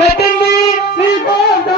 కట్టింది శ్రీకోట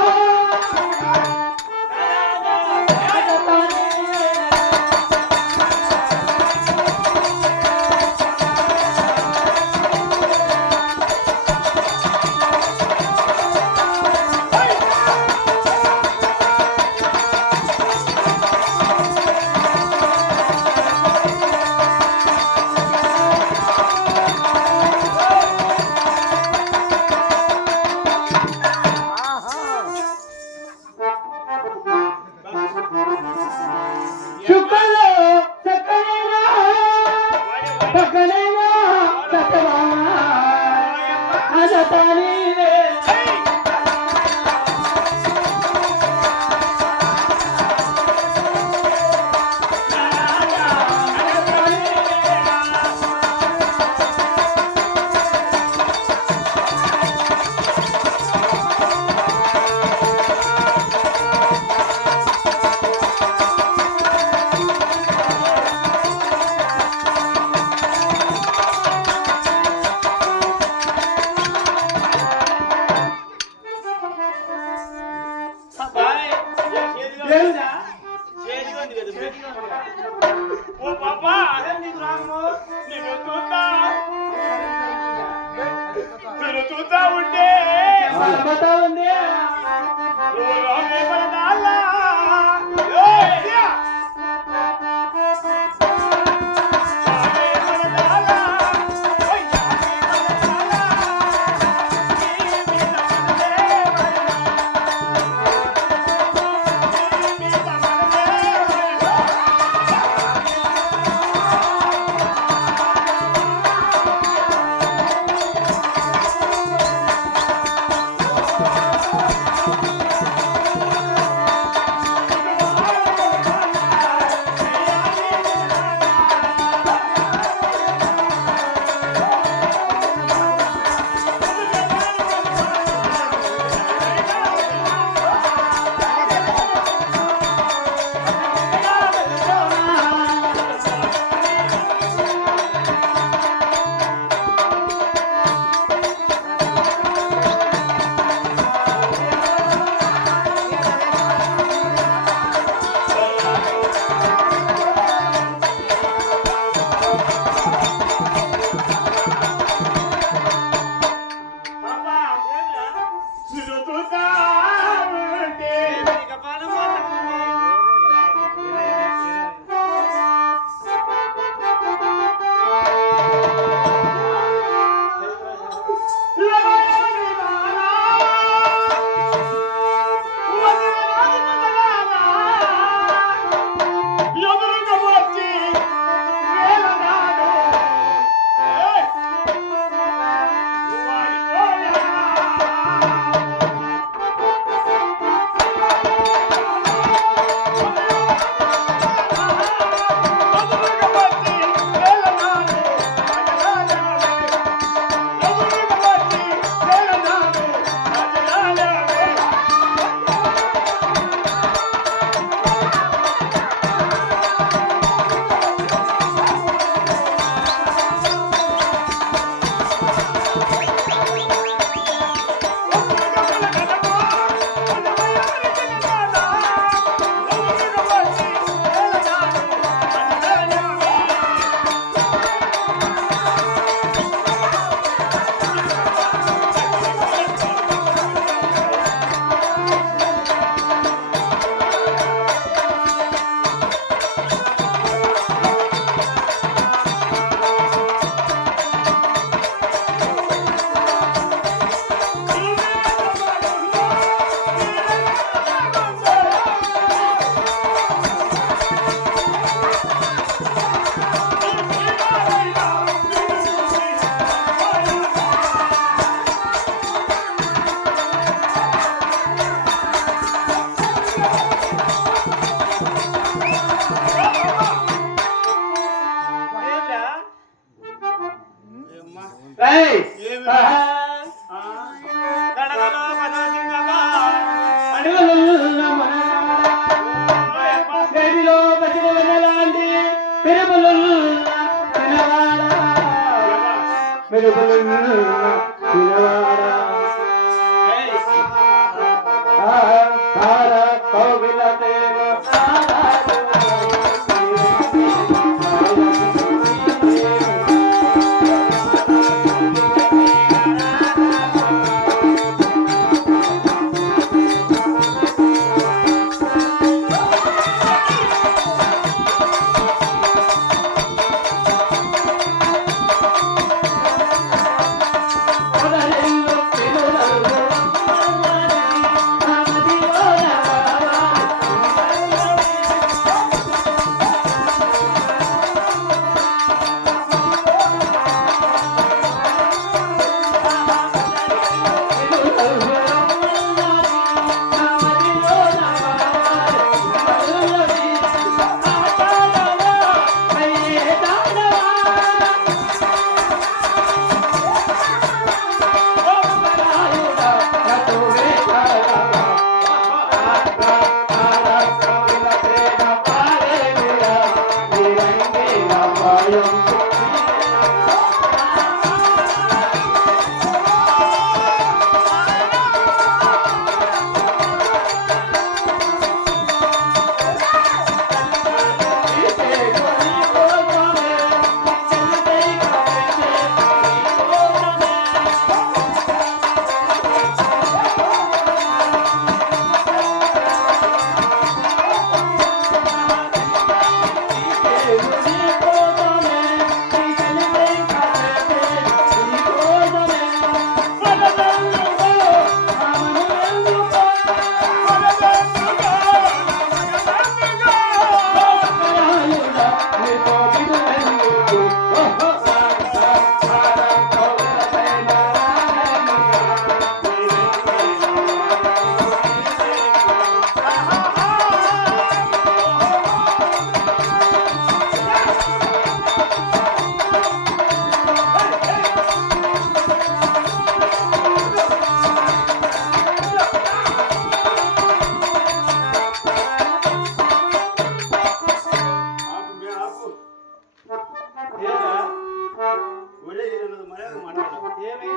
ఏమి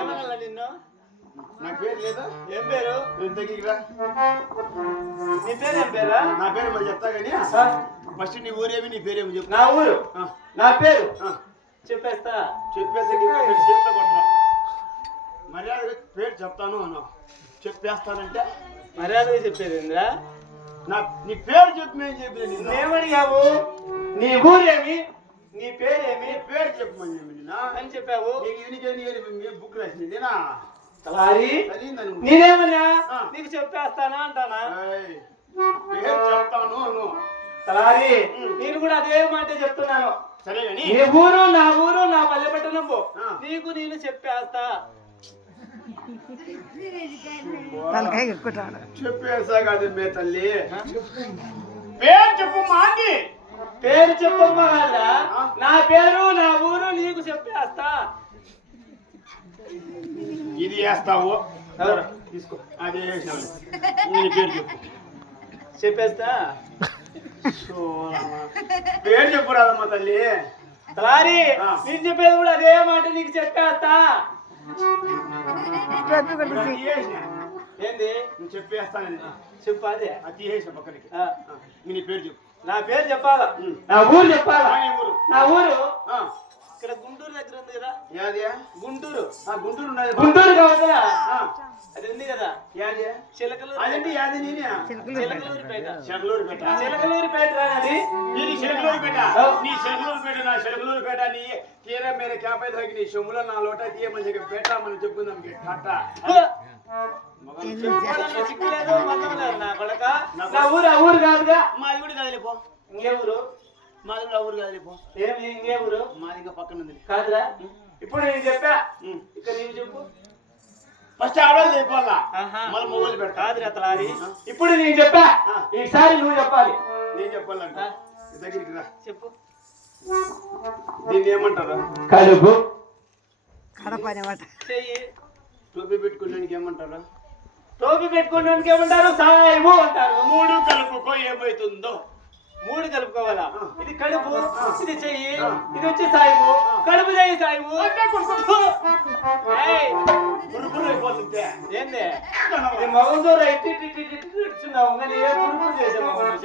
ఏమన్నా నిన్ను? నా పేరు లేదా? ఏం పేరు? నేను తగ్గిరా. నీ పేరు ఏం పేరా? నా పేరు మరి చెప్తా కానీ ఫస్ట్ నీ ఊరేమి నీ పేరేమి చెప్పు. నా ఊరు నా పేరు చెప్పేస్తా. చెప్పేసి చేతిలో కొట్టరా. మర్యాద పేరు చెప్తాను అన్నా. చెప్పేస్తానంటే మర్యాదగా చెప్పేది ఇంద్రా. నీ పేరు చెప్పు. మేము చెప్పేది ఏమడిగావు? నీ ఊరేమి, నీ పేరేమి? పేరు చెప్పమని అని చెప్పావు. బుక్ రాసిందేనా? నేనేమన్నా నీకు చెప్పేస్తానా అంటానా? పేరు చెప్తాను అను. తలారి నేను కూడా అదే మాట చెప్తున్నాను. సరే గాని నీ ఊరు నా ఊరు నా పల్లెపట్టణం నీకు నేను చెప్పేస్తా. చెప్పేసా కాదు మే తల్లి. పేరు చెప్పు మాండి. పేరు చెప్పమ్మా. నా పేరు నా ఊరు నీకు చెప్పేస్తా. ఇది వేస్తావు తీసుకో. అది వేసావు. పేరు చెప్పు. చెప్పేస్తా. పేరు చెప్పు రాదమ్మా తల్లి. తలారి నేను చెప్పేది కూడా అదే మాట నీకు చెప్పేస్తా. ఏంది నువ్వు చెప్పేస్తాను. చెప్పు. అదే అది తీసేసా పక్కనికి. నీ పేరు చెప్పు. నా పేరు చెప్పాలా? నా ఊరు చెప్పాలా? నా ఊరు ఇక్కడ గుంటూరు దగ్గర ఉంది కదా. గుంటూరు. గుంటూరు ఉన్నది. గుంటూరు కావద్దా? అది ఉంది కదా. చిలకలూరుపేట. చిలకలూరుపేట. చిలకలూరుపేట రానది. నీ చిలకలూరుపేట. నీ చిలకలూరుపేట. నా చిలకలూరుపేట. నీ తీరా మేర క్యాపై తాగి నీ సొమ్ములో నా లోట తీయమని చెప్పి పెట్టామని చెప్పుకుందాం. చిక్కులేదు మందం లేదు నా కొడక. నా ఊరు ఆ ఊరు కాదుగా. మాది కూడా కదిలిపో. ఇంకే ఊరు? మాది కూడా ఊరు కదిలిపో. ఏమి ఇంకే ఊరు? మాది ఇంకా పక్కన ఉంది కాదురా. ఇప్పుడు నేను చెప్పా. ఇక్కడ నీవు చెప్పు. ఫస్ట్ ఆడవాళ్ళు చెప్పాలా? మళ్ళీ మొబైల్ పెడతా. కాదురా తలారి. ఇప్పుడు నేను చెప్పా. ఈసారి నువ్వు చెప్పాలి. నేను చెప్పాలంట. దగ్గరికి రా. చెప్పు. దీన్ని ఏమంటారు? కడుపు. చెయ్యి. టోపీ పెట్టుకోవడానికి ఏమంటారు? టోపీ పెట్టుకోవడానికి ఏమంటారు? సాయిబు అంటారు. మూడు కలుపుకో ఏమైతుందో. మూడు కలుపుకోవాలా? ఇది కడుపు, ఇది చెయ్యి, ఇది వచ్చి సాయిబు. కడుపు చెయ్యి సాయిబు. అయిపోతుంటే ఏంది మగంతో ఇట్టి ఇచ్చున్నావు కానీ ఏ పురుగు చేసే మగం